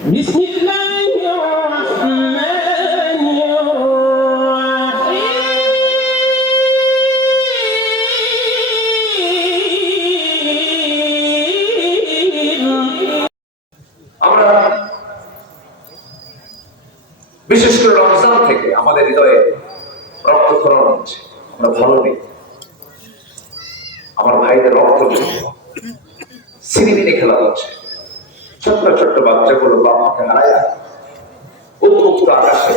بسم الله الرحمن الرحيم আমরা বিশেষ করে রমজান থেকে আমাদের হৃদয়ে রক্তক্ষরণ হচ্ছে, আমরা ভালো নেই, আমার ভাইদের রক্ত সিনেমিনে খেলা হচ্ছে, ছোট্ট ছোট্ট বাচ্চাগুলো বাবাকে হারায় উন্মুক্ত আকাশে,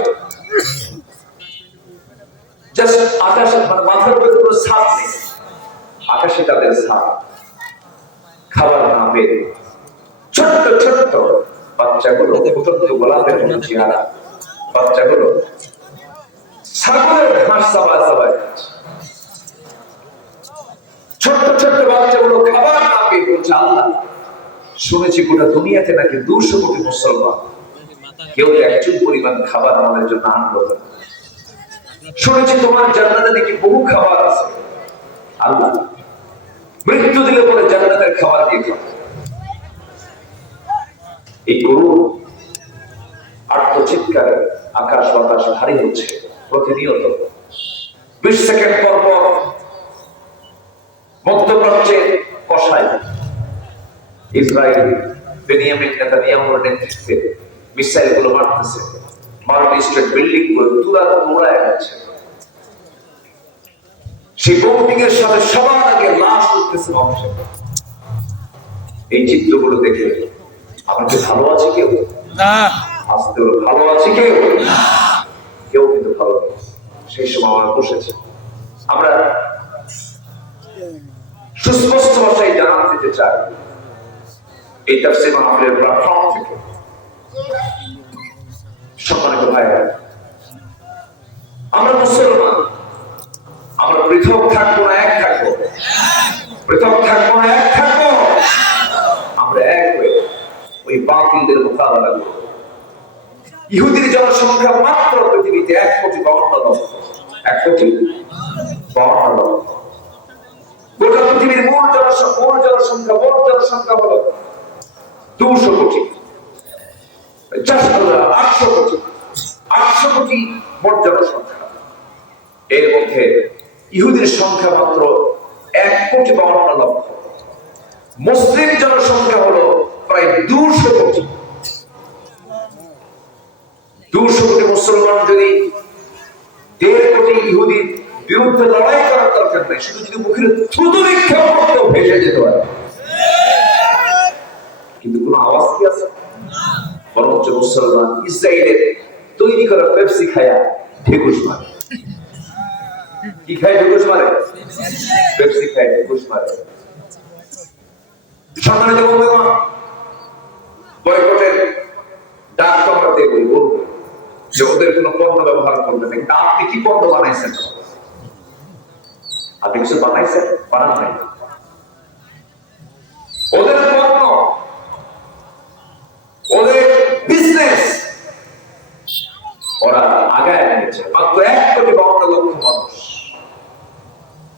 জাস্ট আকাশে, মানে মাথার উপরে কোনো ছাদ নেই, আকাশে তাদের ছাদ, খাবার না পেয়ে ছোট্ট ছোট্ট বাচ্চাগুলো ফুটন্ত গোলাপের মতো চেহারা বাচ্চাগুলো ছাগলের ঘাস চাবায় চাবায় খাচ্ছে। ছোট্ট ছোট্ট বাচ্চাগুলো খাবার না পেয়ে বলছে, আল্লাহ শুনেছি গোটা দুনিয়াতে নাকি 200 কোটি মুসলমান, কেউ একজন পরিমাণ খাবার আমাদের জন্য আনলো না। শুনেছি তোমার জান্নাতে নাকি বহু খাবার আছে, আল্লাহ মৃত্যু দিলে পরে জান্নাতের খাবার দিয়ে খাবো। এই করুণ আত্মচিৎকারে আকাশ বাতাস ভারী হচ্ছে প্রতিনিয়ত। 20 সেকেন্ড পর পর মধ্যপ্রাচ্যে কষায় ইসরায়েল বেনিয়ামিন নেতানিয়াহুর নেতৃত্বে মিসাইল গুলো মারতেছে, মাল্টি স্টেট বিল্ডিং গুলো তুড়ায় যাচ্ছে। সেই বোম্বিং এর সাথে সবার আগে লাশ উঠতেছে মানুষের। এই চিত্রগুলো দেখে আমাকে ভালো আছে কেউ না, আসতে ভালো আছে কেউ না, কেউ কিন্তু ভালো নেই। সেই সময় আমরা বসেছি, আমরা সুস্পষ্ট ভাষায় জানান দিতে চাই এই তাফসীর মাহফিলের প্ল্যাটফর্ম থেকে, সম্মানিত ভাইরা, আমরা মুসলমান, আমরা পৃথক থাকবো না এক থাকবো, পৃথক থাকবো না এক থাকবো, আমরা এক হয়ে ওই বাতিলদের মোকাবেলা করব। ইহুদির জনসংখ্যা মাত্র পৃথিবীতে 1,52,00,000, 1,52,00,000। গোটা পৃথিবীর মোট জনসংখ্যা হলো 200 কোটি, 800 কোটি, 800 কোটি মোট জনসংখ্যা। এর মধ্যে ইহুদির সংখ্যা মাত্র 1,52,00,000। মুসলিম জনসংখ্যা হলো প্রায় 200 কোটি। 200 কোটি মুসলমান যদি 1.5 কোটি ইহুদির বিরুদ্ধে লড়াই করার দরকার নেই, শুধু যদি মুখের থুতু নিক্ষেপ করতেও ভেসে যেতে পারে, কিন্তু কোনো আওয়াজ কি আছে? বরঞ্চ মুসলমান ইসরায়েলের তৈরি করা পেপসি খায়া ঢেকুস মারে। কি খায় ঢেকুস মারে? পেপসি খায় ঢেকুস মারে। সম্মানিত বন্ধুগণ, বয়কটের ডাক তো আমরা দেবই, বলবো যে ওদের কোনো পণ্য ব্যবহার করবে না, কিন্তু আপনি কি পণ্য বানাইছেন? আপনি কিছু বানাইছেন? বানান নাই। ওদের পণ্য, ওদের বিজনেস ওরা আগায় নিয়েছে। মাত্র 1,52,00,000 মানুষ,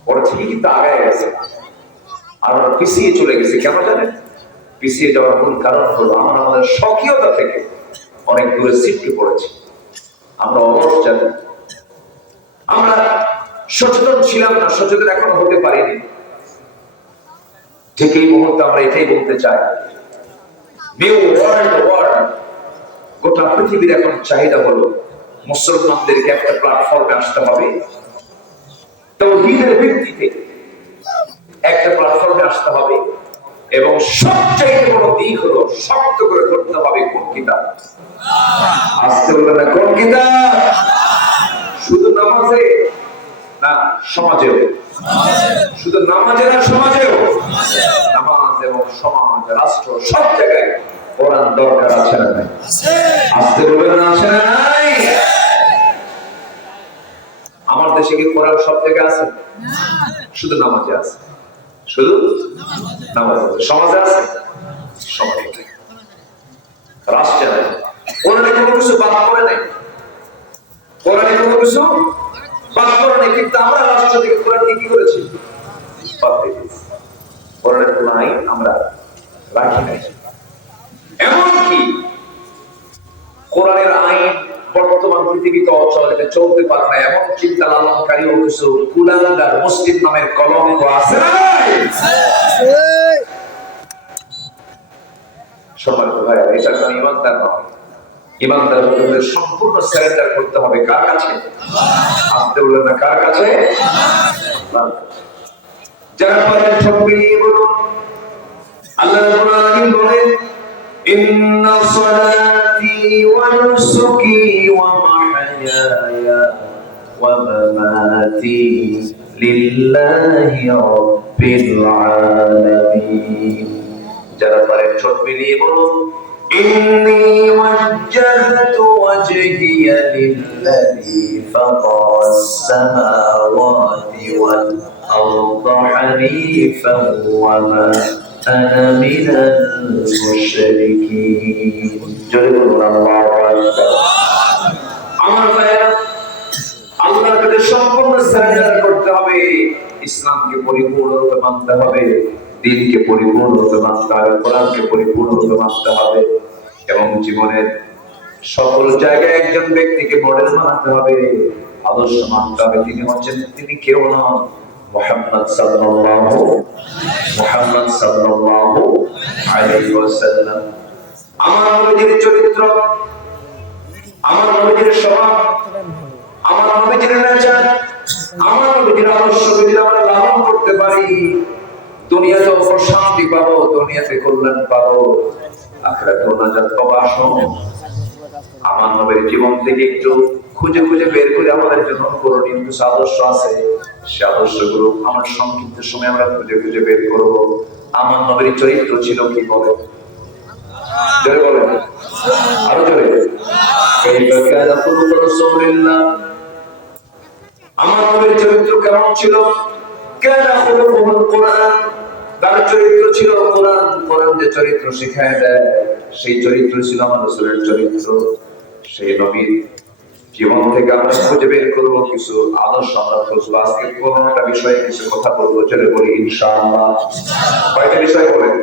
ওরা ঠিকই কিন্তু আগায় গেছে, আর ওরা পিছিয়ে চলে গেছে। কেন জানেন? পিছিয়ে যাওয়ার কোন কারণ হলো আমরা আমাদের স্বকীয়তা থেকে অনেক দূরে ছিটকে পড়েছি। আমরা অলস জাতি, আমরা সচেতন ছিলাম না, সচেতন এখন হতে পারিনি। ঠিক এই মুহূর্তে আমরা এটাই বলতে চাই, নিউ ওয়ার্ল্ড ওয়ার্ল্ড, গোটা পৃথিবীর এখন চাহিদা হলো মুসলমানদেরকে একটা প্ল্যাটফর্মে আসতে হবে, তাওহীদের ভিত্তিতে একটা প্ল্যাটফর্মে আসতে হবে, এবং সবচেয়ে বড় দিক হলো শক্ত করে ধরতে হবে কোন কিতাব। আসতে বলে না, কোন কিতাব? শুধু নামাজে না, সমাজেও, শুধু নামাজে না, সমাজেও। নামাজ এবং সমাজ, রাষ্ট্র, সব জায়গায় কোরআন দরকার আছে না নাই? আসতে বলে না, আছে না নাই? আমার দেশে কি কোরআন সব জায়গায় আছে? শুধু নামাজে আছে, শুধু নামাজ আছে। সমাজে আছে? সমাজে নেই, রাষ্ট্রে নাই। কোরআনে কোনো কিছু বাদ করে নাই, কোরআনে কোনো কিছু বাদ করে নাই, কিন্তু আমরা রাষ্ট্র থেকে কোরআনকে কি করেছি? বাদ দিয়ে দিয়েছি। কোরআনের কোনো আইন আমরা রাখি নাই। এমনকি কোরআনের আইন বর্তমান পৃথিবীতে অচল, এটা চলতে পারে না এমন চিন্তা লালনকারী ও কিছু কুলাঙ্গার মুসলিম নামের কলঙ্ক আছে না? সম্মানিত ভাই, এটা কোন ইমানদার নয়। ইমানদার হতে সম্পূর্ণ সারেন্ডার করতে হবে কার কাছে? আপনি বললেন না কার কাছে? যারা পারেন ঠক মিলিয়ে বলুন, আল্লাহ রাব্বুল আলামিন বলেন, ইন্না সালাতি ওয়া নুসুকি ওয়া মাহইয়ায়া ওয়া মামাতি লিল্লাহি রাব্বিল আলামিন। যারা পারেন ঠক মিলিয়ে বলুন, ইন্নী ওয়াজ্জাহতু ওয়াজহিয়া লিল্লাযী ফাতারাস সামাওয়াতি ওয়াল আরদা হানিফান ওয়া মা আনা মিনাল মুশরিকিন। জোরে বলুন আল্লাহু আকবার। আমার ভাইরা, আল্লাহর কাছে সম্পূর্ণ সারেন্ডার করতে হবে, ইসলামকে পরিপূর্ণরূপে মানতে হবে, দ্বীনকে পরিপূর্ণরূপে মানতে হবে, কোরআনকে পরিপূর্ণরূপে মানতে হবে এবং জীবনের সকল জায়গায় একজন ব্যক্তিকে মডেল মানতে হবে, আদর্শ মানতে হবে। তিনি কেউ নন, মুহাম্মদ সাল্লাল্লাহু আলাইহি ওয়াসাল্লাম। আমার নবীর চরিত্র, আমার নবীর স্বভাব, আমার নবীর নেচার, আমার নবীর আদর্শ যদি আমরা লালন করতে পারি, দুনিয়াতে শান্তি পাবো, দুনিয়াতে কল্যাণ পাবো, আখিরাতেও নাজাত পাবো। আসুন আমার নবীর জীবন থেকে একটু খুঁজে খুঁজে বের করে আমাদের জন্য করণীয় কিছু আদর্শ আছে, সে আদর্শগুলো আমার সংক্ষিপ্ত সময় আমরা খুঁজে খুঁজে বের করবো। আমার নবীর চরিত্র ছিল কি বলে? জোরে বলেন, আরো জোরে। আমার নবীর চরিত্র কেমন ছিল? তার চরিত্র ছিল কোরআন। কোরআন যে চরিত্র শিখায় দেয়, সেই চরিত্র ছিল আমার রাসূলের চরিত্র। সেই নবীর জীবন থেকে আমরা খুঁজে বের করবো কিছু আদর্শ, আমরা খুঁজবো। আজকে 15টা বিষয়ে কিছু কথা বলবো, চলে বলি ইনশাআল্লাহ। কয়টা বিষয় বলেন?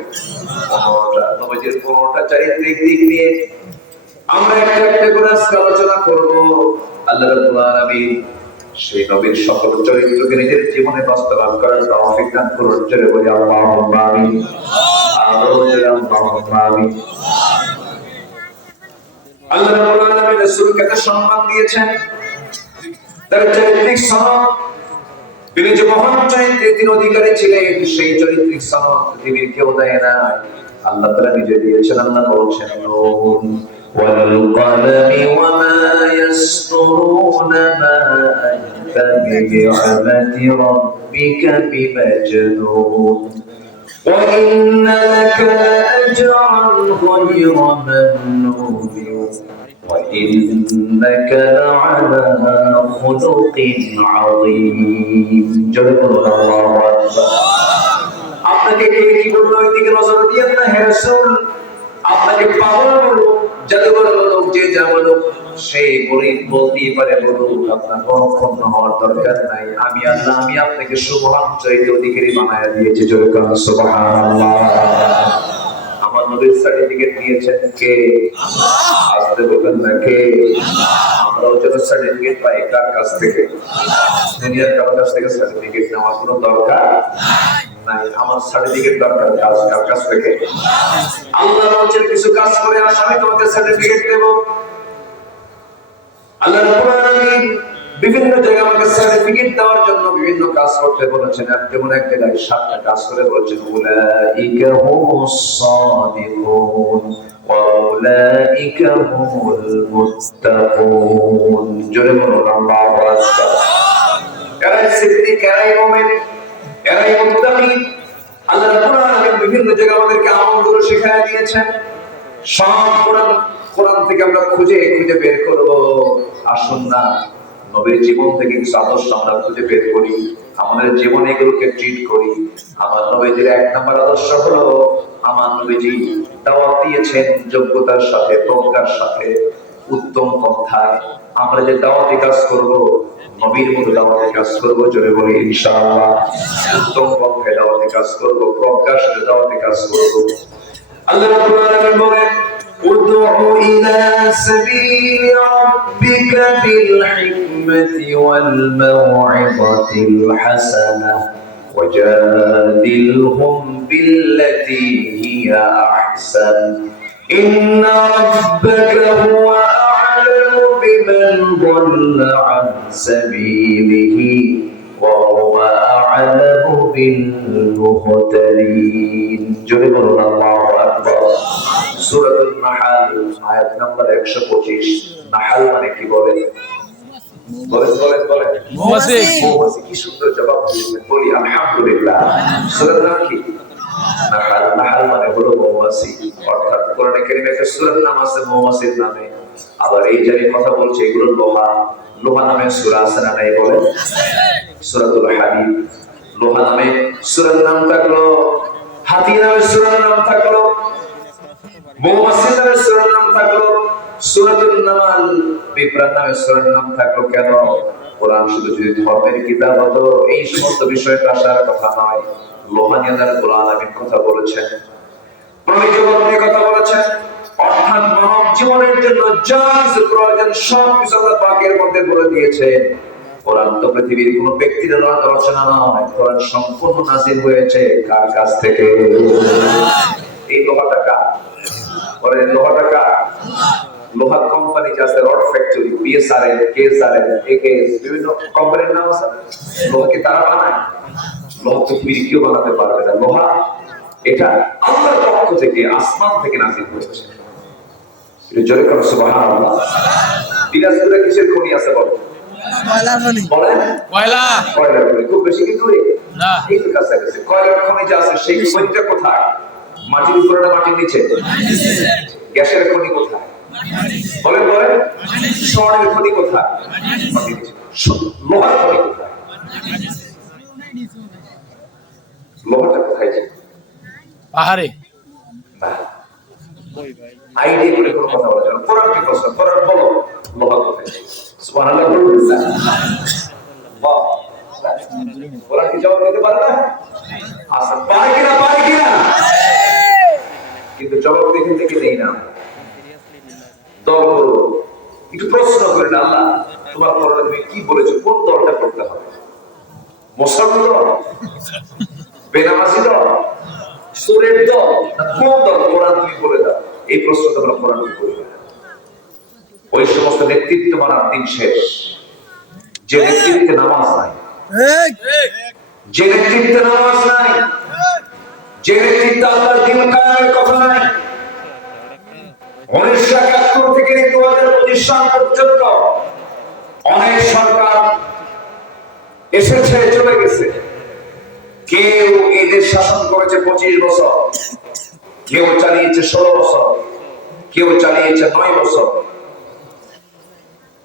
15টা। নবীর 15টা চারিত্রিক দিক নিয়ে আমরা একটা একটা করে আজকে আলোচনা করবো। আল্লাহ রাব্বুল আলামিন সেই নবীর সকল চরিত্রকে নিজের জীবনে বাস্তবায়ন করার তৌফিক দান করুন। চলে বলি আল্লাহুম্মা আমিন। আল্লাহুম্মা আমিন। আল্লাহ রাব্বুল আলামিন রাসূলকে এত সম্মান দিয়েছেন, তার চারিত্রিক সনদ, তিনি যে মহান চরিত্রের অধিকারী ছিলেন, সেই চারিত্রিক সনদ পৃথিবীর কেউ দেয় না, আল্লাহ তাআলা নিজে দিয়েছেন। আল্লাহ বলছেন, নুন ওয়াল কলমি ওয়া মা ইয়াসতুরুন মা আনতা বিনি'মাতি রাব্বিকা বিমাজনুন ওয়া ইন্না লাকা লাআজরান গায়রা মামনুন وإنك لعلى خلق عظيم। জোরে বলুন আল্লাহু আকবার। আপনাকে কে কি বললো ওইদিকে নজর দিয়েন না হে রাসূল। আপনাকে পাগল বলো, জাদুকর বলো, যে যা বলো, সেই বলতেই পারে বলুক, আপনার কোনো ক্ষণ হওয়ার দরকার নাই। আমি আল্লাহ, আমি আপনাকে সুবহান চরিত্র অধিকারী বানায়া দিয়েছি। জোরে বলুন সুবহানাল্লাহ। আমার নবীর সার্টিফিকেট দিয়েছেন কে? আল্লাহ। আসতে বলবেন না কে? আমরাও যেন সার্টিফিকেট পাই কার কাছ থেকে? দুনিয়ার কারোর কাছ থেকে সার্টিফিকেট নেওয়ার কোনো দরকার নাই। আমার সার্টিফিকেট দরকার কার কাছ থেকে? আল্লাহ বলেন কিছু কাজ করে আস, আমি তোমাকে সার্টিফিকেট দেব। আল্লাহ রাব্বুল আলামিন বিভিন্ন জায়গায় আমাকে সার্টিফিকেট দেওয়ার জন্য বিভিন্ন কাজ করতে বলেছেন। যেমন এক জায়গায় 7টা কাজ করে বলেছেন, উলাইকা হুমুস সাদিকুন ওয়া উলাইকা হুমুল মুত্তাকুন। জোরে বলুন আল্লাহু আকবার। এরাই সিদ্দিক, এরাই মুমিন, এরাই মুত্তাকি। আল্লাহ রাব্বুল আলামিন বিভিন্ন জায়গায় আমাদেরকে আমলগুলো শিখিয়ে দিয়েছেন। সব কোরআন থেকে আমরা খুঁজে খুঁজে বের করব। আসুন না নবীর জীবন থেকে কিছু আদর্শ আমরা খুঁজে বের করি, আমাদের জীবনে এগুলোকে ট্রিট করি। আমার নবীজির 1 নম্বর আদর্শ হলো, আমার নবীজি দাওয়াত দিয়েছেন যোগ্যতার সাথে, প্রজ্ঞার সাথে, উত্তম পন্থায়। আমরা যে দাওয়াতি কাজ করব, নবীর মতো দাওয়াতি কাজ করব। জোরে বলি ইনশাআল্লাহ। উত্তম পন্থায় দাওয়াতি কাজ করব, প্রজ্ঞার সাথে দাওয়াতি কাজ করব। আল্লাহ রাব্বুল আলামিন বলেন, ادع إلى سبيل ربك بالحكمة والموعظة الحسنة وجادلهم بالتي هي أحسن إن ربك هو أعلم بمن ضل عن سبيله وهو أعلم بالمهتدين. جرب الله أكبر. সূরাতুন নাহাল আয়াত নাম্বার 125। নাহাল মানে কি বলেন? বলেন মৌমাছি। মৌমাছি কি সুন্দর জবাব দিয়েছেন, বলি আলহামদুলিল্লাহ। সূরার নাম কি? নাহাল। নাহাল মানে হলো মৌমাছি। অর্থাৎ কোরআনে কারীমে একটা সূরার নাম আছে মৌমাছির নামে। আবার এই যে কথা বলছে এগুলো লোহা। লোহা নামে সূরা আছে না নাই বলেন? সূরাতুল হাদীদ। লোহা নামে সূরার নাম থাকলো, হাতি নামে সূরার নাম থাকলো, মৌমাছি নামে সূরার নাম থাকলো, সূরাতুন নামাল বিপ্রার নামে সূরার নাম থাকলো। কেন? কোরআন শুধু যদি ধর্মের কিতাব হতো এই সমস্ত বিষয়টা আসার কথা নয়। লোহা নিয়ে যারা কোরআন আমিন কথা বলেছেন, প্রাণী জগৎ নিয়ে কথা বলেছেন, অর্থাৎ মানব জীবনের জন্য যা কিছু প্রয়োজন সব কিছু আল্লাহ পাকের মধ্যে বলে দিয়েছেন। কোরআন তো পৃথিবীর কোন ব্যক্তির রচনা নয়। কোরআন সম্পূর্ণ নাযিল হয়েছে কার কাছ থেকে? এই লোহাটা কার? বলেন লোহাটা কার? লোহার কোম্পানি আছে, রড ফ্যাক্টরি, বিএসআরএল, কেএসআরএল, একেএস, বিভিন্ন কোম্পানির নাম আছে। লোহা কি তারা বানায়? লোহা তো পৃথিবী কেউ বানাতে পারবে না। লোহা এটা আল্লাহর পক্ষ থেকে আসমান থেকে নাযিল হয়েছে। এটা জোরে করে সুবহানাল্লাহ। দিনাজপুরে কিসের খনি আছে বলেন? কয়লা খনি। বলেন কয়লা। কয়লা খনি খুব বেশি কি দূরে না, একটু কাছাকাছি। কয়লার খনি যে আছে সেই খনিটা কোথায়? মাটির উপরে না মাটির নিচে? গ্যাসের খনি কোথায়? বলেন স্বর্ণের খনি কোথায়? মাটির নিচে। লোহার খনি কোথায়? লোহাটা কোথায়? পাহাড়ে। আইডিয়া করে কোনো কথা বলা যাবে না। কোরআন কি প্রশ্ন? কোরআন বলো লোহা কোথায়? সুবহানাল্লাহ বলুন। বাহ, কোরআন কি জবাব দিতে পারে না? আচ্ছা, পারে কিনা? কিন্তু জবাব দেখে থেকে নেই না। দল করো, একটু প্রশ্ন করে না, আল্লাহ তোমার কোরআনে তুমি কি বলেছো? কোন দলটা করতে হবে? মুসলমান দল, বেনামাজি দল, সুরের দল, কোন দল? কোরআন তুমি বলে দাও। এই প্রশ্ন তোমরা কোরআন করি না। ওই সমস্ত নেতৃত্ব মানার দিন শেষ। যে নেতৃত্বে নামাজ নাই, যে নেতৃত্বে নামাজ নাই, যে নেতৃত্বে আল্লাহর দিন কায়েমের কথা নাই। 1971 থেকে 2025 সাল পর্যন্ত অনেক সরকার এসেছে, চলে গেছে। কেউ এই দেশ শাসন করেছে 25 বছর, কেউ চালিয়েছে 16 বছর, কেউ চালিয়েছে 9 বছর,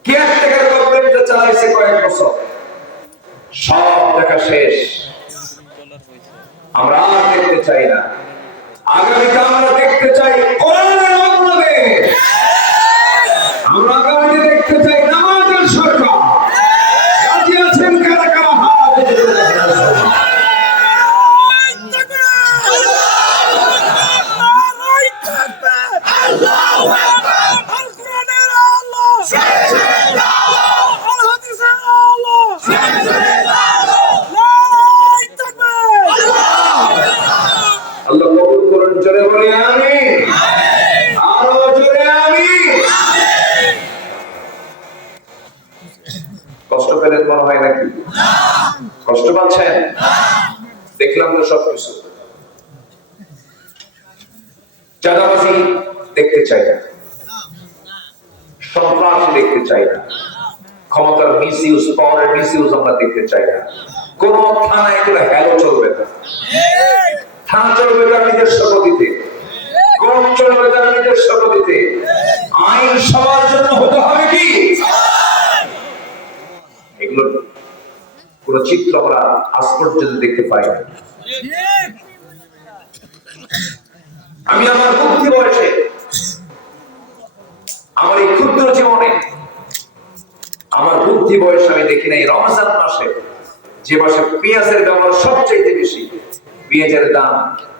কেয়ারটেকার গভর্নমেন্ট চালাইছে কয়েক বছর। সব দেখা শেষ। আমরা আর দেখতে চাই না। আগামীতে আমরা দেখতে চাই কোরআনের বাংলাদেশ। আমরা আগামীতে দেখতে চাই নামাজের সরকার। রাজি আছেন কারা কারা? আল্লাহ কবুল করুন। জোরে বলি আমিন। আরো জোরে আমিন। কষ্ট পেলেন মনে হয় নাকি? কষ্ট পাচ্ছেন? দেখলাম তো সবকিছু। চাঁদাবাজি দেখতে চাই না, সন্ত্রাস দেখতে চাই না, ক্ষমতার মিসইউজ, পাওয়ারের মিসইউজ আমরা দেখতে চাই না। কোন থানায় কোনো হ্যালো চলবে না। থানা চলবে তার নিজস্ব গতিতে, কোর্ট চলবে তার নিজস্ব গতিতে। আইন সবার জন্য হতে হবে কি? এগুলো কোন চিত্র আমরা আজ পর্যন্ত দেখতে পাই না। আমি আমার বুদ্ধি বয়সে, আমার এই ক্ষুদ্র জীবনে, আমার বুদ্ধি বয়সে আমি দেখি নাই রমজান মাসে, যে মাসে পেঁয়াজের ব্যবহার সবচেয়ে বেশি, পেঁয়াজের দাম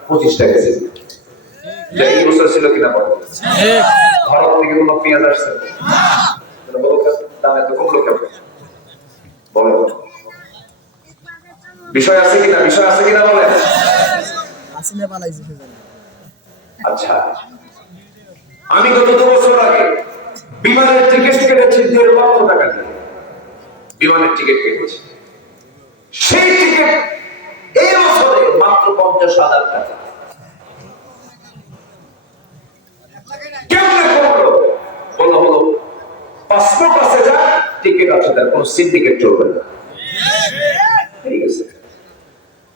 25 টাকা কেজি। যে এই বছর ছিল কিনা বলো, ভারত থেকে কোনো পেঁয়াজ আসছে দাম এত কমলো কেন বলো, বিষয় আছে কিনা, বিষয় আছে কিনা বলেন। আচ্ছা, আমি গত 2 বছর আগে বিমানের টিকিট কেটেছি 1.5 লক্ষ টাকা দিয়ে, বিমানের টিকিট কেটেছি, সেই টিকিট এই বছরে মাত্র 50,000 টাকা। কেমনে করলো বলো, হলো পাসপোর্ট আছে, যা টিকিট আছে, তার কোন সিন্ডিকেট চলবে না, ঠিক আছে,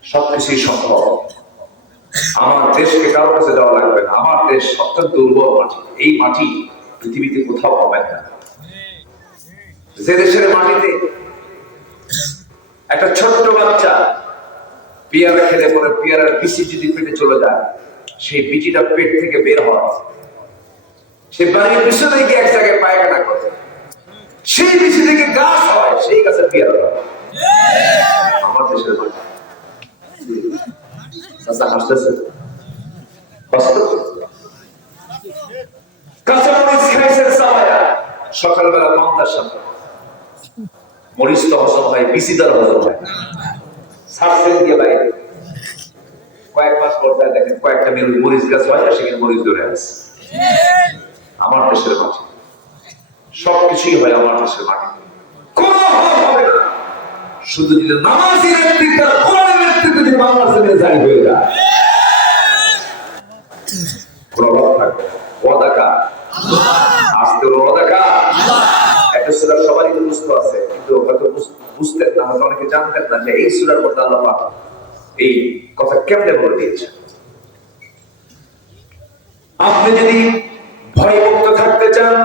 সবকিছুই সম্ভব। আমার দেশকে কারোর কাছে যাওয়া লাগবে না, আমার দেশ অত্যন্ত দুর্বল মাটি, এই মাটি পৃথিবীতে কোথাও পাবেন না। যে দেশের মাটিতে একটা ছোট্ট বাচ্চা পেয়ারা খেলে পরে পেয়ারার বিচি যদি পেটে চলে যায়, সেই বিচিটা পেট থেকে বের হয়, সে বাড়ির পিছনে গিয়ে এক জায়গায় পায়খানা করে, সেই বিচি থেকে গাছ হয়, সেই গাছে পেয়ারা হয়। আমার দেশের মাটি হাসতেছে, সকালবেলা পান্তার সাথে মরিচ তো হজম হয়, বিচি দ্বারা হজম হয়, সার্সেল দিয়ে বাইরে কয়েক মাস পর দেখেন কয়েকটা মরিচ গাছ হয়, সেখানে মরিচ ধরে আছে। আমার দেশের মাটি সবকিছুই হয়, আমার দেশের মাটি কোন অভাব হবে না, শুধু যদি নামাজের নেতৃত্ব, কোরআনের নেতৃত্বে যদি বাংলাদেশে জারি হয়ে যায়, কোন অভাব থাকবে না। ওয়াদা কার? আজকে ওয়াদা কার? একটা সূরা সবারই মুখস্থ আছে, কিন্তু হয়তো বুঝতেন না, হয়তো অনেকে জানতেন না যে এই সূরার মধ্যে আল্লাহ পাক এই কথা কেমনে বলে দিয়েছে। আপনি যদি ভয়মুক্ত থাকতে চান,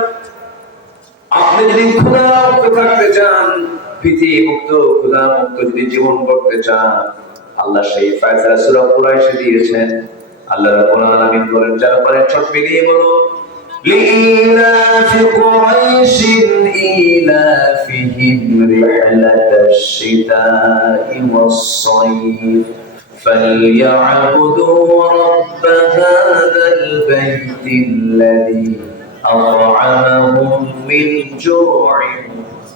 আপনি যদি ক্ষুধামুক্ত থাকতে চান, ভীতি মুক্ত ক্ষুধামুক্ত যদি জীবন করতে চান, আল্লাহ সেই ফয়সালা সূরা কুরাইশে দিয়েছেন। আল্লাহ রাব্বুল আলামিন বলেন, যারা পারে ছোট মিলিয়ে বলো, লিইলাফি কুরাইশিন ইলাফিহিম রিহলাতাশ শিতাই ওয়াস-সাইফ فليعبدوا رب هذا البيت الذي أطعمهم من جوع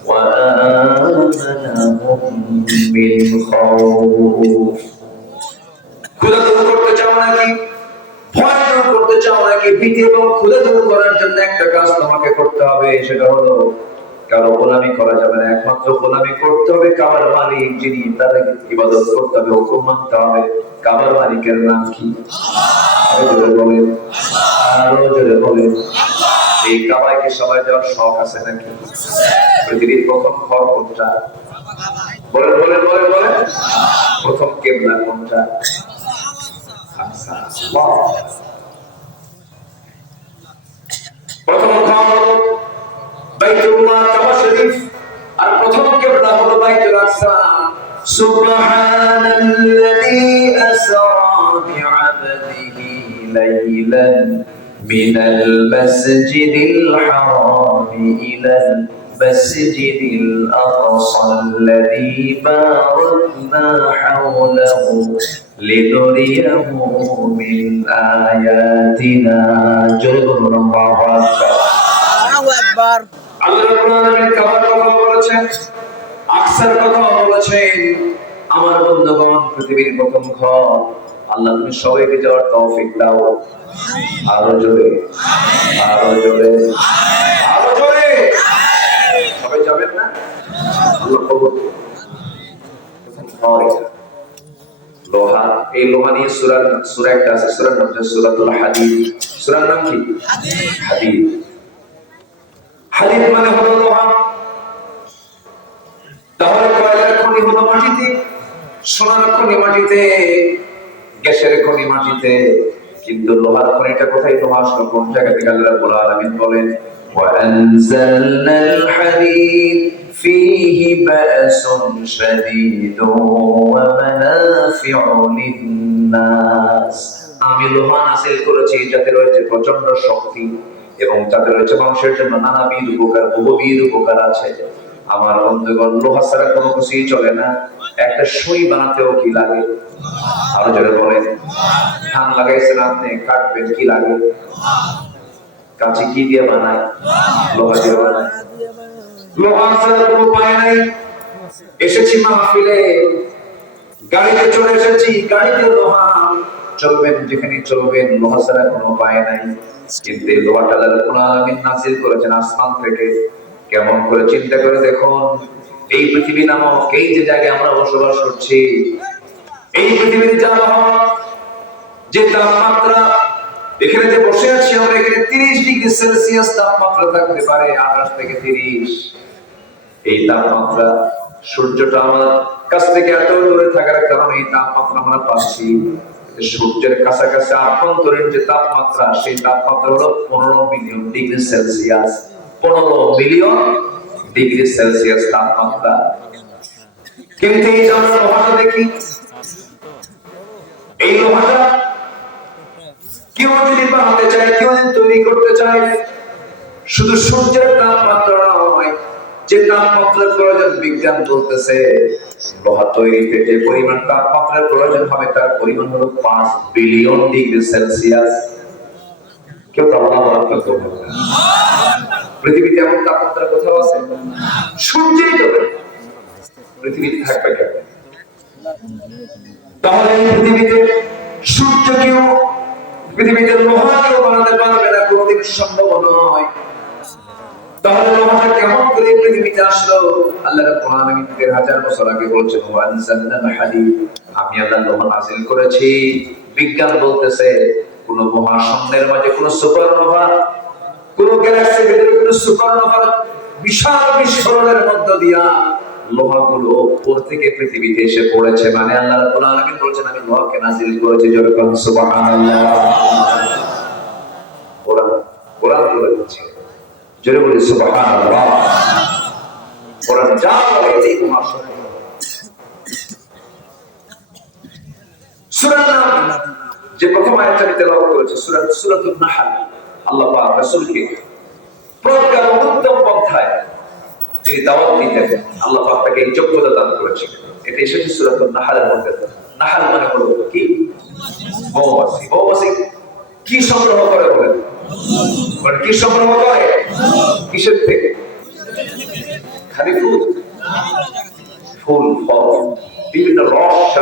وآمنهم من خوف। ক্ষুধা দূর করতে চাও নাকি, ভয় দূর করতে চাও নাকি, ভীতি এবং ক্ষুধা দূর করার জন্য একটা কাজ তোমাকে করতে হবে, সেটা হলো কারো গোলামি করা যাবে না, একমাত্র গোলামি করতে হবে কাবার মালিক যিনি, তার ইবাদত করতে হবে, হুকুম মানতে হবে। কাবার মালিকের নাম কি? আরো জোরে বলেন, আরো জোরে বলেন। এই কাবায় কি সবাই যাওয়ার শখ আছে নাকি? পৃথিবীর প্রথম ঘর কোনটা? বলেন বলেন বলেন বলেন। প্রথম কিবলা কোনটা? প্রথম ঘর বাইতুল্লাহ কাবা শরীফ, আর প্রথম কিবলা হলো বাইতুল আকসা। সুবহানাল্লাযী আসরা বি'আবদিহি লাইলান মিনাল মাসজিদিল হারাম ইলাল মাসজিদিল আকসাল্লাযী বারাকনা হাওলাহু লিনুরিয়াহু মিন আয়াতিনা। জোরে বলুন আল্লাহু আকবার। আল্লাহ রাব্বুল আলামিন কাবার কথা বলেছেন, আকসার কথা বলেছেন। আমার বন্ধুগণ, পৃথিবীর প্রথম ঘর, আল্লাহ তুমি সবাইকে যাওয়ার তৌফিক দাও। আরো জোরে, আরো জোরে, আরো জোরে। সবাই যাবেন না? আল্লাহ কবুল করুন। লোহা, এই লোহা নিয়ে সূরা একটা আছে, সূরার নাম হচ্ছে সূরাতুল হাদিদ। সূরার নাম কি? হাদিদ। হাদিদ মানে হলো লোহা। তাহলে কয়লার খনি হলো মাটিতে, সোনার খনি মাটিতে, গ্যাসের খনি মাটিতে, কিন্তু লোহার খনিটা কোথায়? লোহা আসলো কোন জায়গা থেকে? আল্লাহ রাব্বুল আলামিন বলেন, ওয়ানজালনাল হাদিদ ফীহি বা'সুন শাদীদুন ওয়া মানাফি'ু লিন-নাস। আমি লোহা নাযিল করেছি যাতে রয়েছে প্রচন্ড শক্তি এবং যাতে রয়েছে মানুষের জন্য নানাবিধ উপকার, বহুবিধ উপকার আছে। আমার বন্ধুগণ, লোহা ছাড়া কোনো কিছুই চলে না। একটা সুই বানাতেও কি লাগে? আরো জোরে বলেন। ধান লাগাইছেন আপনি, কাটবেন, কি লাগে? কাঁচি কি দিয়ে বানায়? লোহা দিয়ে বানায়। লোহা ছাড়া কোনো উপায় নাই। এসেছি মাহফিলে, গাড়িতে চলে এসেছি, গাড়িতে লোহা, চলবেন যেখানে চলবেন, লোহা ছাড়া কোনো উপায় নাই। কিন্তু এই লোহাটা রব্বুল আলামিন নাযিল করেছেন আসমান থেকে। কেমন করে চিন্তা করে দেখুন, এই পৃথিবী নামক এই যে জায়গায় আমরা বসবাস করছি, এই পৃথিবীর যে আবহাওয়া, যে তাপমাত্রা, এখানে যে বসে আছি আমরা, এখানে 30 ডিগ্রি সেলসিয়াস তাপমাত্রা থাকতে পারে, 28 থেকে 30। এই তাপমাত্রা, সূর্যটা আমার কাছ থেকে এত দূরে থাকার কারণে এই তাপমাত্রা আমরা পাচ্ছি। সূর্যের কাছাকাছি আভ্যন্তরীণ যে তাপমাত্রা, সেই তাপমাত্রা হলো 15 million degree Celsius. 15 million degree Celsius তাপমাত্রা। কিন্তু এই যে আমরা লোহাটা দেখি, এই লোহাটা কেউ যদি বানাতে চায়, কেউ যদি তৈরি করতে চায়, শুধু সূর্যের তাপমাত্রা নয়, যে তাপমাত্রার প্রয়োজন বিজ্ঞান বলতেছে লোহা তৈরিতে যে পরিমাণ তাপমাত্রার প্রয়োজন হবে, তার পরিমাণ হলো 5 বিলিয়ন ডিগ্রি সেলসিয়াস। কেউ তো আল্লাহু আকবার বলবেন না? পৃথিবীতে এমন তাপমাত্রা কোথাও আছে? সূর্যেই তো পৃথিবীতে থাকবে কেন? তাহলে এই পৃথিবীতে সূর্যকেও, পৃথিবীতে লোহাকেও বানাতে পারবে না, কোনোদিন সম্ভব নয়। তাহলে লোহাটা কেমন করে পৃথিবীতে আসলো? আল্লাহ রাব্বুল আলামিন 3000 বছর আগে বলেছেন, ওয়া আনজালনাল হাদিদ, আমি আল্লাহ লোহা নাযিল করেছি। বিজ্ঞান বলতেছে কোন মহাশূন্যের মাঝে কোন সুপারনোভা, কোন গ্যালাক্সির ভিতরে কোন সুপারনোভা বিশাল বিস্ফোরণের মধ্য দিয়া লোহাগুলো উপর থেকে পৃথিবীতে এসে পড়েছে। মানে আল্লাহ রাব্বুল আলামিন বলেছেন, আমি লোহাকে নাযিল করেছি। জোরে বলুন সুবহানাল্লাহ। কোরআন বলে দিচ্ছে, জোরে বলি সুবহানাল্লাহ। কোরআন যা বলে এই মহাশূন্য। সূরা নাম যে প্রথম আয়াতটা তেলাওয়াত করেছে, সূরাতুন নাহল, আল্লাহ পাক রাসূলকে প্রজ্ঞা ও উত্তম পন্থায় তিনি দাওয়াত দিতেন। আল্লাহ পাক তাকে এই যোগ্যতা দান করেছিলেন। এটা এসেছে সূরাতুন নাহলের মধ্যে। নাহল মানে হলো কি? মৌমাছি। মৌমাছি কি সংগ্রহ করে বলেন? মানে কি সংগ্রহ করে? কিসের থেকে? খালি ফুল, ফুল, ফল, বিভিন্ন রস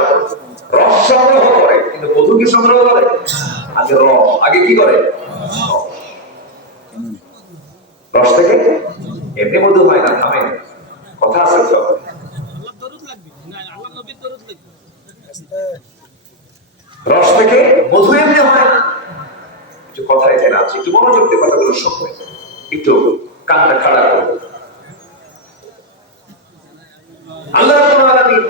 সংগ্রহ করে। কিন্তু মধু কি সংগ্রহ করে? আগে রস, আগে কি করে? রস থেকে এমনি মধু হয় না, থামে, কথা আছে তো। রস থেকে মধু এমনি হয় না, একটু কথা এখানে আছে, একটু মনোযোগ দিয়ে কথাগুলো শুনবে, একটু কানটা খাড়া করবে। আল্লাহ রাব্বুল আলামিন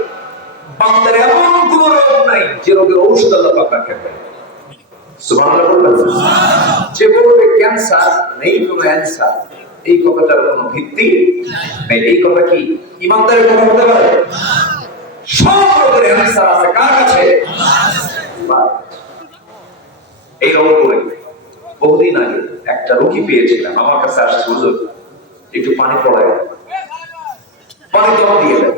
বান্দার এমন কোন রোগ নাই যে রোগের ঔষধ আল্লাহ পাক রাখেন নাই। সুবহানাল্লাহ বলবেন। যে বলবে ক্যান্সার নেই কোনো অ্যানসার, এই কথাটার কোনো ভিত্তি নেই। এই কথা কি ইমানদারের কথা হতে পারে? সব রোগের অ্যানসার আছে কার কাছে? এই রোগ করে বহুদিন আগে একটা রোগী পেয়েছিলাম, আমার কাছে আসছে, হুজুর একটু পানি পড়ায়, পানি দম দিয়ে দেয়।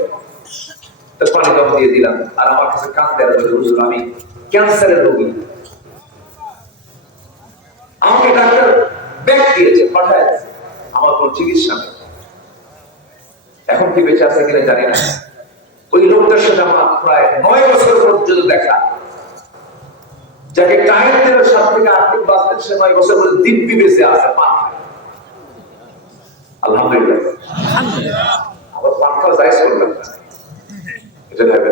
পানি দম দিয়ে দিলাম, আর আমার কাছে কাঁদতে বলে, হুজুর আমি ক্যান্সারের রোগী, আমাকে ডাক্তার ব্যাগ দিয়েছে, পাঠায়, আমার কোন চিকিৎসা নেই। এখন কি বেঁচে আছে কিনা জানি না। ওই লোকটার সাথে আমার প্রায় 9 বছর পর্যন্ত দেখা, যাকে টাইম দিল 7 থেকে 8 দিন বাঁচতেন, সে 9 বছর পরে দিব্যি বেঁচে আছে। আলহামদুলিল্লাহ। আবার পান খাওয়া জায়েজ করলাম না, এটা ভেবে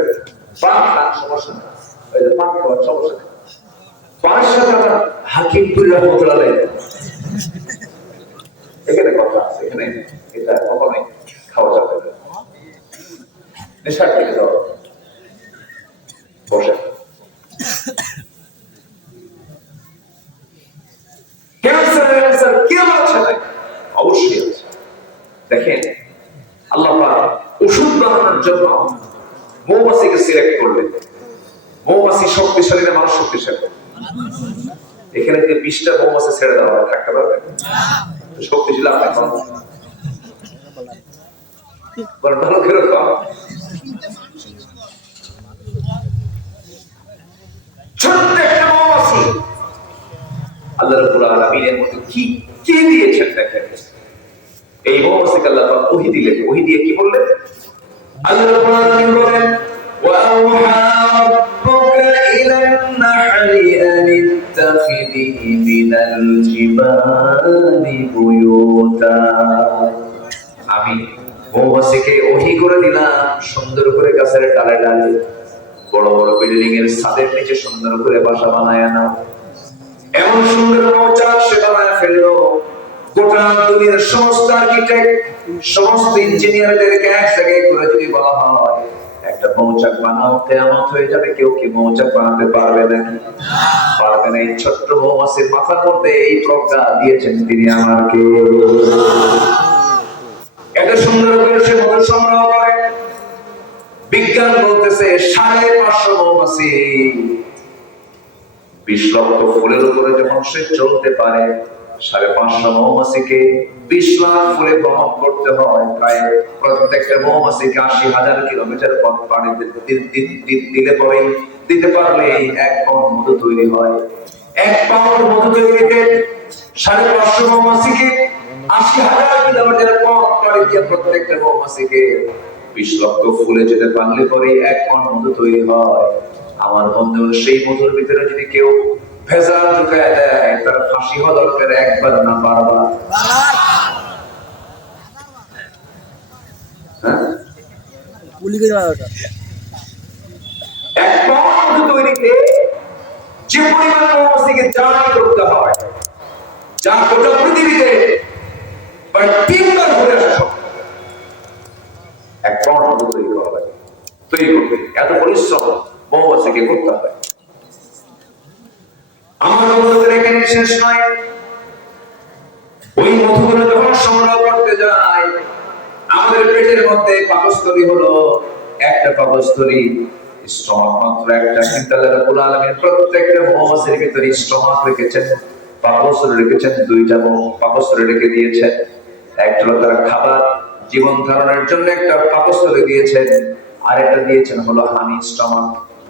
পান খান সমস্যা না, ওই যে পান খাওয়ার সমস্যা নেই। পানের সাথে আমরা হাকিমপুর রহমতুল্লাহ এখানে কথা আছে, এখানে এটা কখনোই খাওয়া যাবে না, নেশা খেলে যাওয়া। বসে ক্যান্সার কেউ আছে নাই? অবশ্যই আছে। দেখেন আল্লাহ পাক ওষুধ বানানোর জন্য মৌমাছিকে সিলেক্ট করলেন। মৌমাছি শক্তিশালী না মানুষ শক্তিশালী? এখানে যদি 20টা মৌমাছি ছেড়ে দেওয়া হয়, থাকতে পারবে? শক্তিশালী আপনি বড় ভালো করে কম। ছোট্ট একটা মৌমাছি আল্লাহ রাব্বুল আলামিনের মধ্যে কি কি দিয়েছেন দেখেন। এই মৌমাছিকে আল্লাহ পাক ওহী দিলেন, ওহী দিয়ে কি বললেন? আল্লাহ রাব্বুল আলামিন বলেন وَأَوْحَى رَبُّكَ إِلَى النَّحْلِ أَنِ اتَّخِذِي مِنَ الْجِبَالِ بُيُوتًا। আমি মৌমাছিকে ওহী করে দিলাম সুন্দর করে গাছের ডালে ডালে বড় বড় বিল্ডিং এর ছাদের নিচে সুন্দর করে বাসা বানায় নাও। এমন সুন্দর মৌচাক সে বানায় ফেললো, গোটা দুনিয়ার সমস্ত আর্কিটেক্ট সমস্ত ইঞ্জিনিয়ারদেরকে এক জায়গায় করে যদি বলা হয় একটা মৌচাক বানাও, কিয়ামত হয়ে যাবে, কেউ কি মৌচাক বানাতে পারবে নাকি? পারবে না। এই ছোট্ট মৌমাছির মাথার মধ্যে এই প্রজ্ঞা দিয়েছেন তিনি আমাকে। এত সুন্দর করে সে মধু সংগ্রহ করে। বিজ্ঞান বলতেছে 550 মৌমাছি 20 লক্ষ ফুলের উপরে যখন সে চলতে পারে, 550 মৌমাছিকে 20 লাখ ফুলে ভ্রমণ করতে হয়। প্রায় প্রত্যেকটা মৌমাছিকে 80,000 কিলোমিটার পথ পাড়ি দিতে পারলে 1 পাউন্ড মধু তৈরি হয়। 1 পাউন্ড মধু তৈরিতে 550 মৌমাছিকে 80,000 কিলোমিটার পথ পাড়ি দিয়ে প্রত্যেকটা মৌমাছিকে 20 লক্ষ ফুলে যেতে পারলে পরে 1 পাউন্ড মধু তৈরি হয়। আমার বন্ধু, সেই মধুর ভিতরে যদি কেউ ভেজাল ঢুকায় দেয় তার ফাঁসি হওয়া দরকার, একবার না বারবার। এক পাউন্ড মধু তৈরিতে যে পরিমাণ মৌমাছিকে জানাই করতে হয়, যা গোটা পৃথিবীতে প্রায় 3 বার ঘুরে আসা সম্ভব। 1 পাউন্ড মধু তৈরি করা লাগে, তৈরি করতে এত পরিশ্রম মৌমাছিকে করতে হয়। আমার বন্ধুদের এখানে শেষ নয়, ওই মধুগুলো যখন সংগ্রহ করতে যায় আমাদের পেটের মধ্যে পাকস্থলী হলো একটা পাকস্থলী, স্টমাক মাত্র একটা, কিন্তু আল্লাহ রাব্বুল আলামিন প্রত্যেকটা মৌমাছির ভিতরে স্টমাক রেখেছেন, পাকস্থলী রেখেছেন, 2টা পাকস্থলী রেখে দিয়েছেন। একটা হলো তার খাবার জীবন ধারণের জন্য একটা পাকস্থলী দিয়েছেন, আরেকটা দিয়েছেন হলো হানি স্টমাক,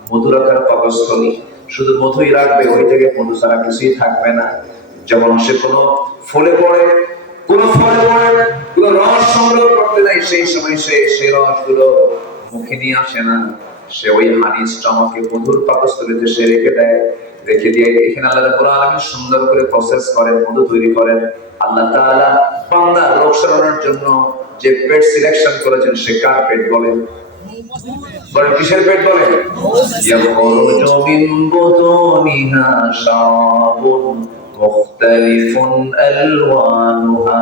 মধু রাখার পাকস্থলী। শুধু মধুই রাখবে, ওই থেকে মধু ছাড়া কিছুই থাকবে না। যেমন সে কোনো ফলে পড়ে, কোনো রস সংগ্রহ করতে নাই, সেই সময় সে রসগুলো মুখে নিয়ে আসে না, সে ওই হানি স্টমাকে মধুর পাকস্থলীতে সে রেখে দিয়ে এখানে আল্লাহ রাব্বুল আলামিন সুন্দর করে প্রসেস করেন, মধু তৈরি করেন। আল্লাহ তাআলা বান্দার রোগ সারানোর জন্য যে পেট সিলেকশন করেছেন সে কার পেট বলেন? বলেন কিসের পেট বলেন? ইয়াখরুজু মিন বুতুনিহা শারাবুন মুখতালিফুন আলওয়ানুহা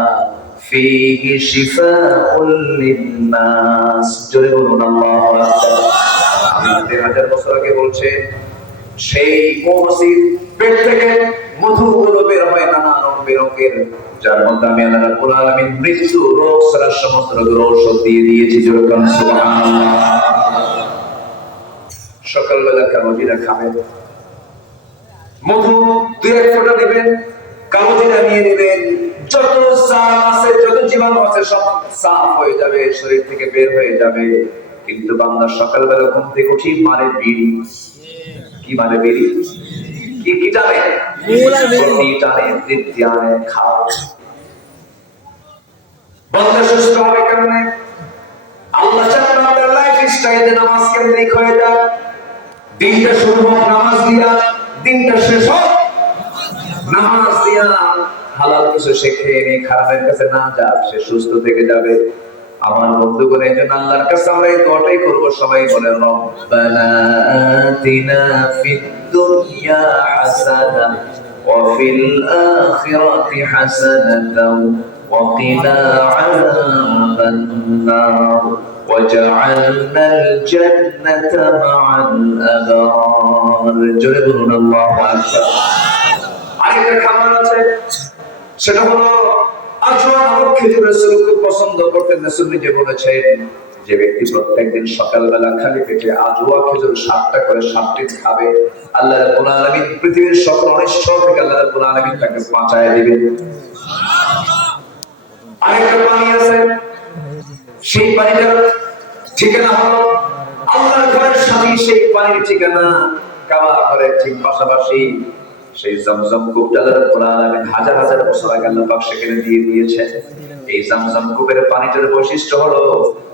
ফীহি শিফাউন লিন-নাস। জোরে বলুন আল্লাহু আকবার। আমাদের 1000 বছর আগে বলছে সেই মৌমাছির পেট থেকে মধুগুলো বের হয় নানা রং বেরঙের, যার মধ্যে আমি আল্লাহ রাব্বুল আলামিন মৃত্যু রোগ ছাড়া সমস্ত রোগের ঔষধ দিয়ে দিয়েছি। জোরে বলুন সুবহানাল্লাহ। সকালবেলা কালোজিরা খাবেন, মধু 2-1 ফোঁটা দিবেন, কালোজিরা নিয়ে নেবেন, যত সাম আছে যত জীবাণু আছে সব সাফ হয়ে যাবে, শরীর থেকে বের হয়ে যাবে। কিন্তু বান্দা সকালবেলা ঘুম থেকে উঠি মানে বিড়ি। কি মানে বিড়ি? কি টানে? প্রতি টানে, তৃপ্তি আনে, খাও। বান্দা সুস্থ হবে কেমনে? আল্লাহ চান বান্দার লাইফ স্টাইলে নামাজ কেন্দ্রিক হয়ে যায়। দিনটা শুরু হোক নামাজ দিয়া, দিনটা শেষ হোক নামাজ দিয়া। হালাল কিছু সে খেয়ে নিয়ে খারাপের কাছে না যাক, সে সুস্থ থেকে যাবে। আমার বন্ধুগণ, এই জন্য আল্লাহর কাছে আমরা এই দোয়াটাই করবো, সবাই বলে রব্বানা আতিনা ফিদ দুনিয়া হাসানাহ ওয়া ফিল আখিরাতি হাসানাতাও ওয়া কিনা আযাবান নার ওয়াজআলনাল জান্নাতা মা'আল আবরার। জোরে বলুন আল্লাহু আকবার। আরেকটা খাবার আছে, সেটা হলো আজওয়া নামক খেজুর। রাসূল খুব পছন্দ করতেন, রাসূল নিজে বলেছেন যে ব্যক্তি প্রত্যেকদিন সকালবেলা খালি পেটে আজওয়া খেজুর 7টা করে 7টি খাবে, আল্লাহ রাব্বুল আলামিন পৃথিবীর সকল অনিষ্ট থেকে আল্লাহ রাব্বুল আলামিন তাকে বাঁচায় দিবেন। আরেকটা পানি আছে, সেই পানিটার ঠিকানা হলো আল্লাহর ঘরের সাথে, সেই পানির ঠিকানা কাবা ঘরের ঠিক পাশাপাশি সেই জমজম কূপটা রব্বুল আলামিন হাজার হাজার বছর আগে আল্লাহ পাক সেখানে দিয়ে দিয়েছেন। এই জমজম কূপের পানিটার বৈশিষ্ট্য হলো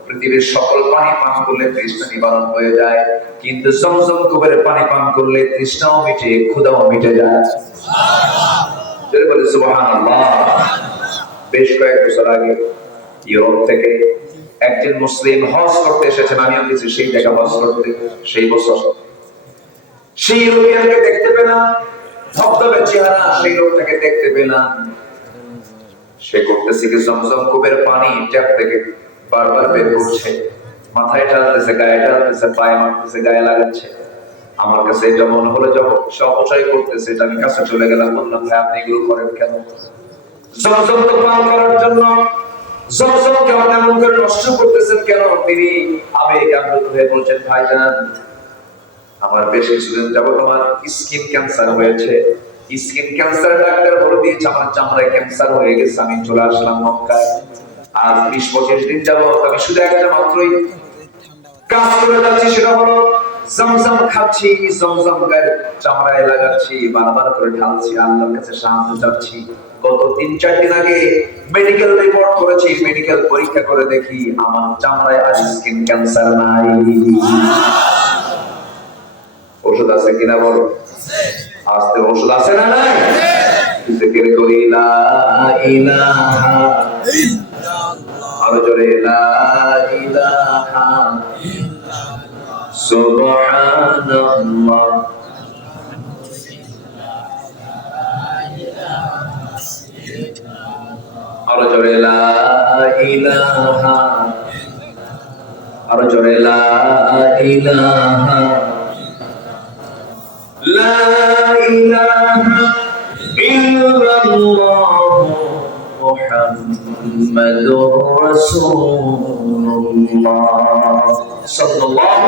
পৃথিবীর সকল পানি পান করলে তৃষ্ণা নিবারণ হয়ে যায়, কিন্তু জমজম কূপের পানি পান করলে তৃষ্ণাও মিটে, ক্ষুধাও মিটে যায়। সুবহানাল্লাহ, বলে সুবহানাল্লাহ। বেশ কয়েক বছর আগে ইউরোপ থেকে একজন মুসলিম হজ করতে এসেছেন, আমিও গেছি সেই জায়গা হজ করতে। সেই বছর সেই ইউরোপিয়ানকে দেখতে পেলাম, ধবধবে চেহারা, সেই লোকটাকে দেখতে পেলাম। সে করতেছে কি, জমজম কূপের পানি ট্যাপ থেকে বারবার বের করছে, মাথায় ঢালতেছে, গায়ে ঢালতেছে, পায়ে মারতেছে, গায়ে লাগাচ্ছে। আমার কাছে এটা মনে হলো যখন সে অপচয় করতেছে, এটা আমি কাছে চলে গেলাম, বললাম ভাই আপনি এগুলো করেন কেন? জমজম তো পান করার জন্য, জমজমকে আপনি এমন করে নষ্ট করতেছেন কেন? তিনি আবেগ আপ্লুত হয়ে বলছেন, ভাইজান আমার বেশ কিছুদিন যাবত আমার স্কিন ক্যান্সার হয়েছে, স্কিন ক্যান্সার ডাক্তার বলে দিয়েছে আমার চামড়ায় ক্যান্সার হয়ে গেছে, আমি চলে আসলাম মক্কায়। আজ 20-25 দিন যাবত আমি শুধু একটা মাত্রই কাজ করে যাচ্ছি, সেটা হলো জমজম খাচ্ছি, জমজম গায়ে চামড়ায় লাগাচ্ছি, বারবার করে ঢালছি, আল্লাহর কাছে সাহায্য চাচ্ছি। গত 3-4 দিন আগে মেডিকেল রিপোর্ট করেছি, মেডিকেল পরীক্ষা করে দেখি আমার চামড়ায় আর স্কিন ক্যান্সার নাই। ওষুধ আছে কিনা বলো? আস্তে ওষুধ আছে না নাই? জিকির করি লা ইলাহা ইল্লাল্লাহ, আর জোরে লা ইলাহা ইল্লাল্লাহ, সুবহানাল্লাহ। আর জোরে লা ইলাহা, আর জোরে লা ইলাহা, লা ইলাহা ইল্লাল্লাহ মুহাম্মাদুর রাসূলুল্লাহ সাল্লাল্লাহু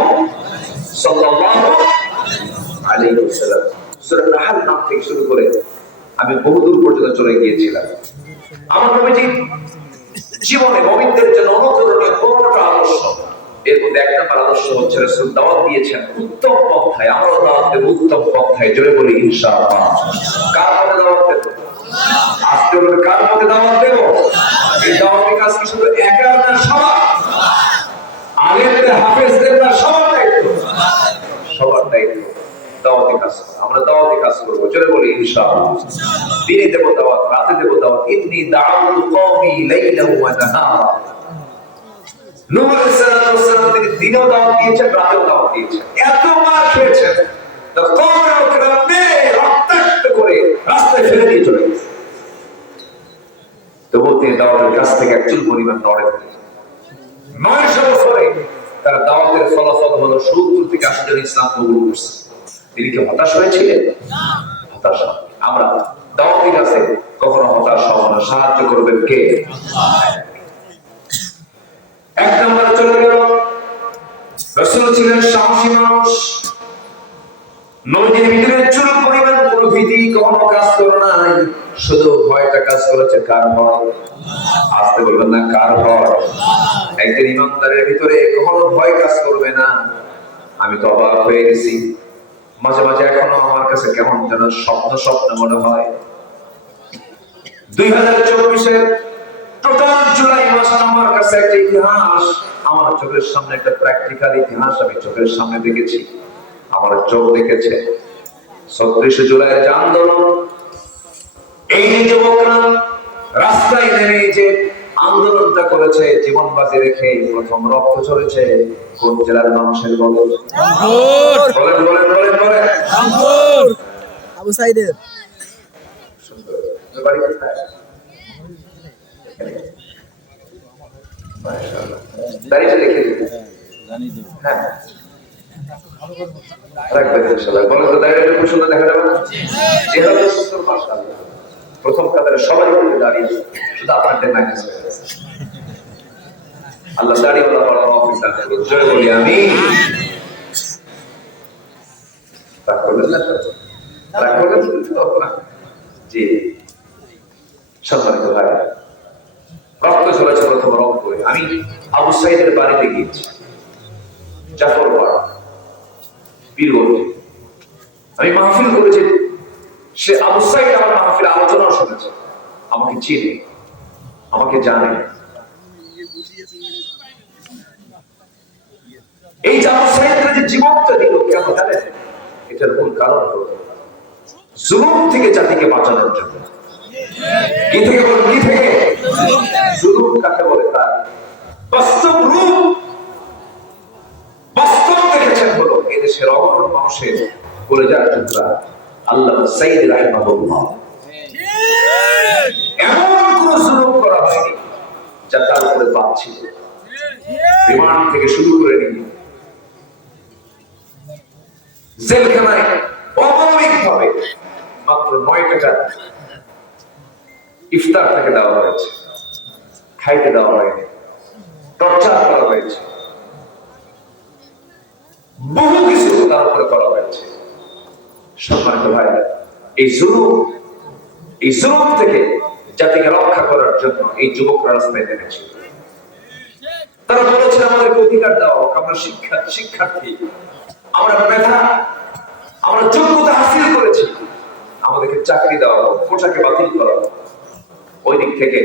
আলাইহি ওয়াসাল্লাম। সূরা নাহল নাম থেকে শুরু করে আমি বহুদূর পর্যন্ত চলে গিয়েছিলাম। আমার নবীজি জীবনে মুমিনদের জন্য অনুকরণীয় কোনটা আদর্শ, এর মধ্যে এক নম্বর আদর্শ হচ্ছে রাসূল দাওয়াত দিয়েছেন উত্তম পন্থায়। আমরা দাওয়াত দেব উত্তম পন্থায়, জোরে বলি ইনশাআল্লাহ। কার পথে দাওয়াত দেব? আজকে বলবে কার পথে দাওয়াত দেব? এই দাওয়াতের কাজ কি শুধু একার না, সবার? আলেমদের, হাফেজদের না, সবার দায়িত্ব? সবার দায়িত্ব দাওয়াতের কাজ। আমরা দাওয়াতের কাজ করব, জোরে বলি ইনশাআল্লাহ। দিনে দেব দাওয়াত, রাতে দেব দাওয়াত। ইন্নী দাআউতু কওমি লাইলান ওয়া নাহারা। নূহ আলাইহিস সালাম তিনি দিনেও দাওয়াত দিয়েছেন, রাতেও দাওয়াত দিয়েছেন। এত মার খেয়েছেন, তো কওমের লোকেরা মেরে রক্তাক্ত করে রাস্তায় ফেলে দিয়ে চলে গেছে। তবুও তিনি দাওয়াতের কাছ থেকে একচুল পরিমাণ নড়েননি। 900 বছরে তার দাওয়াতের ফলাফল হলো 70 থেকে 80 জন ইসলাম কবুল করছে। তিনি কি হতাশ হয়েছিলেন? হতাশ না। আমরা দাওয়াতের কাছে কখনো হতাশ হব না। সাহায্য করবেন কে? এক নম্বরে চলে গেল, রাসূল ছিলেন সাহসী মানুষ। নবীর ভিতরে চুল পরিমাণ কোনো ভীতি কখনো কাজ করে নাই, শুধু ভয়টা কাজ করেছে। কার ভয়? আস্তে বলবেন না, কার ভয়? একজন ইমানদারের ভিতরে কখনো ভয় কাজ করবে না। আমি তো অবাক হয়ে গেছি, মাঝে মাঝে এখনো আমার কাছে কেমন যেন স্বপ্ন স্বপ্ন মনে হয়। 2024-এর টোটাল জুলাই মাসটা আমার কাছে একটা ইতিহাস। আমার চোখের সামনে একটা প্র্যাকটিক্যাল ইতিহাস আমি চোখের সামনে দেখেছি, আমার চোখ দেখেছে। 36 জুলাইয়ের যে আন্দোলন, এই যে যুবকরা রাস্তায় নেমে যে আন্দোলনটা করেছে, জীবন বাজি রেখে প্রথম রক্ত ঝরেছে কোন জেলার মানুষের? বলেন বলেন বলেন বলেন বলেন। আবু সাইদের বাড়ি কোথায়? দাঁড়িয়ে লিখে দিন। হ্যাঁ রাখবেন ইনশাআল্লাহ। বলেন তো দাঁড়িয়ে খুব সুন্দর দেখা যাবে। যেভাবে সুন্দর মাশাআল্লাহ, প্রথম কাতারে সবাই মিলে দাঁড়িয়ে, শুধু আপনাদের মাইনাস হয়ে গেছে। আল্লাহ দাঁড়িয়েওয়ালা বড় তৌফিক দান করুন, জোরে বলি আমিন। রাগ করবেন না? রাগ করবেন না? জি সম্মানিত ভাই, রক্ত ঝরেছে প্রথম রক্ত। আমি আবু সাইদের বাড়িতে গিয়েছি, জাফরপাড়া বীরগঞ্জে। আমি মাহফিল করেছি, সে আবু সাইদ আমার মাহফিলে আলোচনা শুনেছে, আমাকে চিনে, আমাকে জানে। এই যে আবু সাইদরা যে জীবনটা দিল কেন জানেন? এটার মূল কারণ হলো জুলুম থেকে জাতিকে বাঁচানোর জন্য। কি থেকে বলেন? কি থেকে? জুলুম কাকে বলে তার বাস্তব রূপ, বাস্তব দেখেছেন হলো এদেশের অগণন মানুষের কলেজার টুকরা আল্লামা সাইদ রাহিমাহুল্লাহ। এমন কোন জুলুম করা হয়নি যা তার উপরে বাদ ছিল। বিমান থেকে শুরু করে নিয়ে জেলখানায় অমানবিকভাবে মাত্র 9 টাকা ইফতার তাকে দেওয়া হয়েছে, খাইতে দেওয়া হয়নি, টর্চার করা হয়েছে, বহু কিছু তার উপরে করা হয়েছে। সম্মানিত ভাই, এই জুলুম থেকে জাতিকে রক্ষা করার জন্য এই যুবকরা রাস্তায় নেমেছিল। তারা বলেছিল আমাদেরকে অধিকার দেওয়া হোক, আমরা শিক্ষার্থী, আমরা মেধা, আমরা যোগ্যতা হাসিল করেছি, আমাদেরকে চাকরি দেওয়া হোক, কোটাকে বাতিল করা হোক। ওই দিক থেকে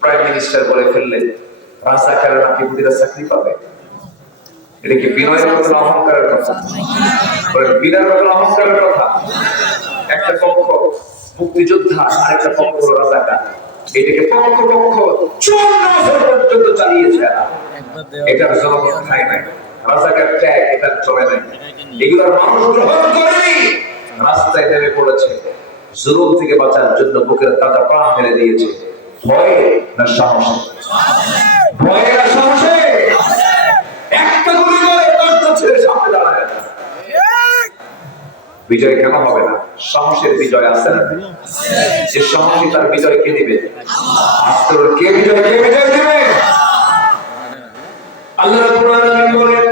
প্রাইম মিনিস্টার বলে ফেললেন রাজাকারেরা কি বুদ্ধিরা চাকরি পাবে? এটা কি বিনয়ের মতো অহংকারের কথা? বিনয়ের মতো অহংকারের কথা? একটা পক্ষ মুক্তিযোদ্ধা, আরেকটা পক্ষ রাজাকার, এটাকে পক্ষ পর্যন্ত চালিয়েছে। এটার জনগণ খায় নাই, রাজাকার ত্যাগ এটার চলে নাই, এগুলোর মানুষ গ্রহণ করেনি, রাস্তায় নেমে পড়েছে। জুলুম থেকে বাঁচার জন্য বুকের তাজা প্রাণ ফেলে দিয়েছে। ভয়ে না সাহসে? ভয়ে না সাহসে? একটা গুলি করে 10টা ছেলে সামনে দাঁড়ায়। বিজয় কেন হবে না? সাহসের বিজয় আছে না? যে সাহসী তার বিজয় কে দিবে? আল্লাহ। কে বিজয় দিবে? আল্লাহ রাব্বুল আলামিন বলেন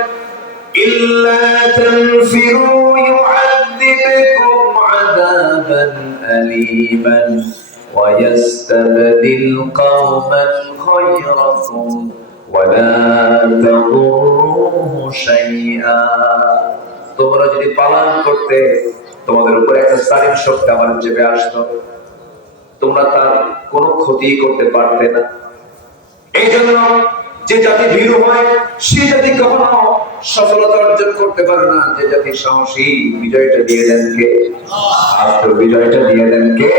ইল্লা তানফিরু ইউআযিবকুম আযাবান আলীমান ওয়া ইস্তাবদিল কওমান গায়রাকুম ওয়া লা তাদুরুহু শাইআ। তোমরা যদি পালন করতে, তোমাদের উপরে একটা সালিম শক্তি আমার চেপে আসতো, তোমরা তার কোনো ক্ষতি করতে পারতে না। এই জন্য যে জাতি ভীরু হয় সে জাতি কখনো সফলতা অর্জন করতে পারে না। যে জাতি সাহসী, বিজয়টা দিয়ে দেন কে? আজ বিজয়টা দিয়ে দেন কে?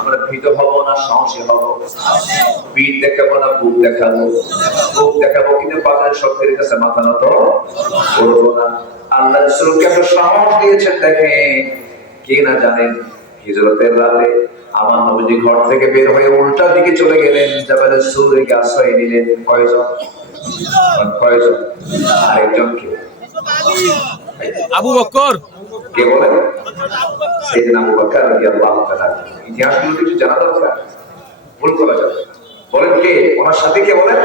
আমরা ভীত হব না সাহসী হব? বীর দেখাবো না বুক দেখাবো? বুক দেখাবো কিন্তু বাজারের শক্তির কাছে মাথা নত করবো না। আল্লাহ রাসূলকে এত সাহস দিয়েছেন দেখেন, কে না জানেন হিজরতের রাতে আমার নবীজি ঘর থেকে বের হয়ে উল্টা দিকে চলে গেলেন, জাবালে সূরে কে আশ্রয় নিলেন। কয়জন? আরেকজন কে? আবু বকর। কে বলেন? সাইয়েদনা আবু বকর রাদিয়াল্লাহু তাআলা। ইতিহাসগুলো কিছু জানা দরকার, ভুল করা যাবে। বলেন কে? ওনার সাথে কে বলেন?